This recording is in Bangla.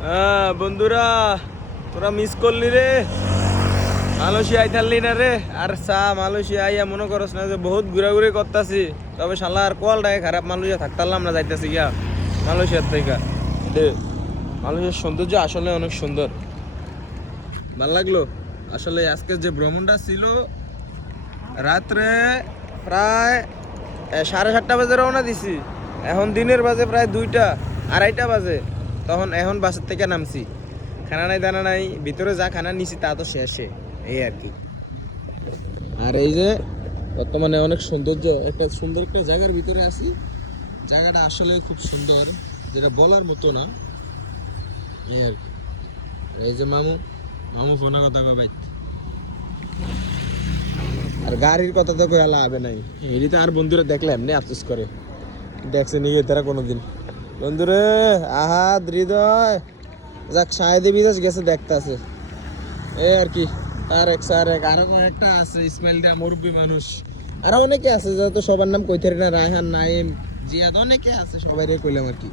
বন্ধুরা, তোরা মিস করলি রে, মালয়েশিয়া আইতালি না রে। আর মালয়েশিয়া আইয়া মনে করস না যে বহুত ঘুরাঘুরি করতেছি, তবে শালা আর কলটাই খারাপ, মালয়েশিয়া থাকতাম না, যাইতেছি গিয়া মালয়েশিয়ার থেকে। মালয়েশিয়ার সৌন্দর্য আসলে অনেক সুন্দর, ভাল লাগলো। আসলে আজকে যে ভ্রমণটা ছিল, রাত্রে প্রায় 7:30 বাজে রওনা দিছি, এখন দিনের বাজে প্রায় 2টা 2:30 বাজে। এখন বাসের থেকে নামছি, খানা নাই দানা নাই, ভিতরে যা খানা নিছি তা তো শেষে, এই আর কি। আর এই যে বর্তমানে অনেক সৌন্দর্য, একটা সুন্দর একটা জায়গার ভিতরে আছি। জায়গাটা আসলে খুব সুন্দর, যেটা বলার মতো না, এই আর কি। এই যে মামু মামু ফোনা কথা কয় ভাই, আর গাড়ির কথা তো কই হবে নাই। এদিকে আর বন্ধুরা দেখলে এমনি আফসোস করে, দেখছে নিয়ে তারা কোনোদিন। বন্ধুরে আহা হৃদয় যাক সাহেদে বিদেশ গেছে, দেখতে আছে এই আর কি। আর এক আরো একটা আছে ইসমাইলটা, মুরব্বী মানুষ। আর অনেকে আছে, যত সবার নাম কইতে না, রায়হান, নাইম, জিয়াদ, অনেকে আছে, সবাই কইলাম আর কি।